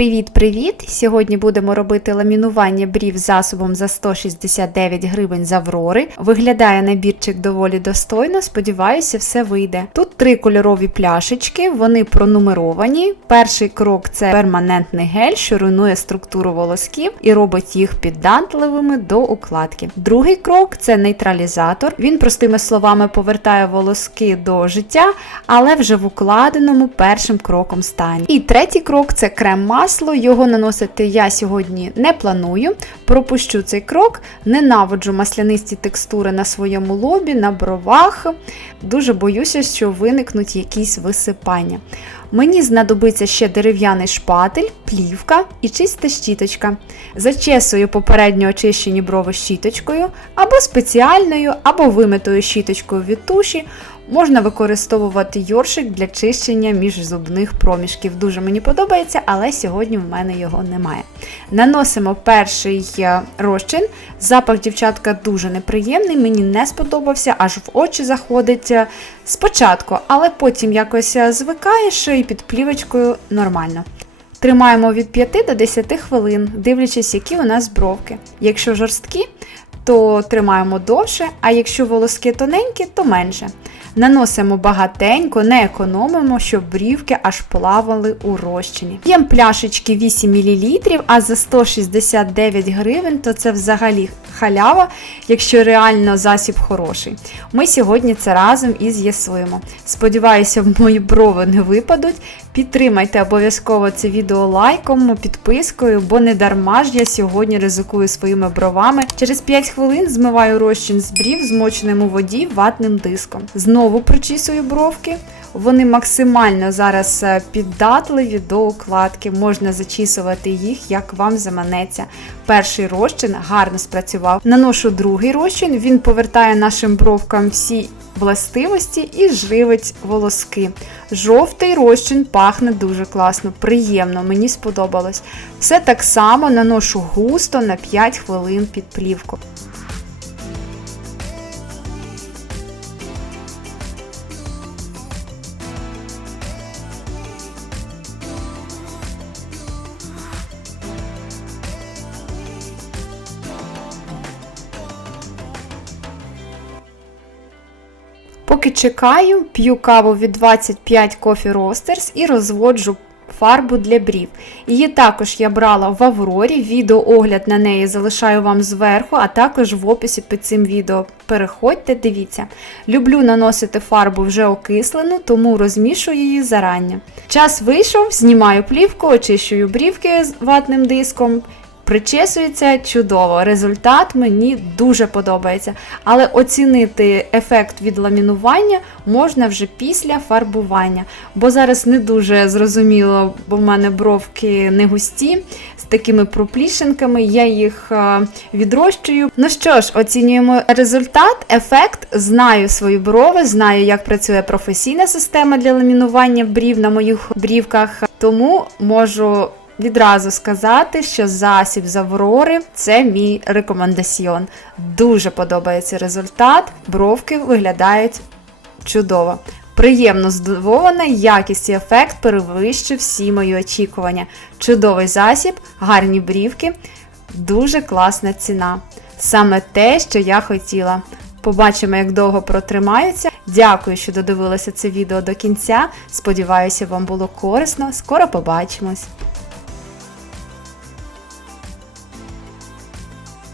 Привіт-привіт! Сьогодні будемо робити ламінування брів засобом за 169 гривень з Аврори. Виглядає набірчик доволі достойно, сподіваюся, все вийде. Тут три кольорові пляшечки, вони пронумеровані. Перший крок це перманентний гель, що руйнує структуру волосків і робить їх піддатливими до укладки. Другий крок це нейтралізатор. Він, простими словами, повертає волоски до життя, але вже в укладеному першим кроком стані. І третій крок це крем масло. Його наносити я сьогодні не планую. Пропущу цей крок, ненавиджу маслянисті текстури на своєму лобі, на бровах. Дуже боюся, що виникнуть якісь висипання. Мені знадобиться ще дерев'яний шпатель, плівка і чиста щіточка. Зачесую попередньо очищені брови щіточкою, або спеціальною, або вимитою щіточкою від туші. Можна використовувати йоршик для чищення міжзубних проміжків. Дуже мені подобається, але сьогодні в мене його немає. Наносимо перший е, розчин. Запах дівчатка дуже неприємний, мені не сподобався, аж в очі заходить е, спочатку, але потім якось е, звикаєш і під плівочкою нормально. Тримаємо від 5 до 10 хвилин, дивлячись, які у нас бровки. Якщо жорсткі, то тримаємо довше, а якщо волоски тоненькі, то менше. Наносимо багатенько, не економимо, щоб брівки аж плавали у розчині. П'ємо пляшечки 8 мл, а за 169 гривень, то це взагалі халява, якщо реально засіб хороший. Ми сьогодні це разом і з'ясуємо. Сподіваюся, мої брови не випадуть. Підтримайте обов'язково це відео лайком, підпискою, бо не дарма ж я сьогодні ризикую своїми бровами. Через 5 хвилин змиваю розчин з брів, змоченим у воді ватним диском. Знову прочісую бровки. Вони максимально зараз е, піддатливі до укладки, можна зачісувати їх, як вам заманеться. Перший розчин гарно спрацював. Наношу другий розчин, він повертає нашим бровкам всі властивості і живить волоски. Жовтий розчин пахне дуже класно, приємно, мені сподобалось. Все так само наношу густо на 5 хвилин під плівку. Поки чекаю, п'ю каву від 25 Coffee Roasters і розводжу фарбу для брів. Її також я брала в Аврорі, відеоогляд на неї залишаю вам зверху, а також в описі під цим відео. Переходьте, дивіться. Люблю наносити фарбу вже окислену, тому розмішую її зарані. Час вийшов, знімаю плівку, очищую брівки з ватним диском. Причесується чудово, результат мені дуже подобається. Але оцінити ефект від ламінування можна вже після фарбування. Бо зараз не дуже зрозуміло, бо в мене бровки не густі, з такими проплішинками, я їх відрощую. Ну що ж, оцінюємо результат, ефект, знаю свої брови, знаю, як працює професійна система для ламінування брів на моїх брівках, тому можу відразу сказати, що засіб з Аврори це мій рекомендаціон. Дуже подобається результат, бровки виглядають чудово. Приємно здивована, якість і ефект перевищив всі мої очікування. Чудовий засіб, гарні брівки, дуже класна ціна. Саме те, що я хотіла. Побачимо, як довго протримаються. Дякую, що додивилися це відео до кінця. Сподіваюся, вам було корисно. Скоро побачимось!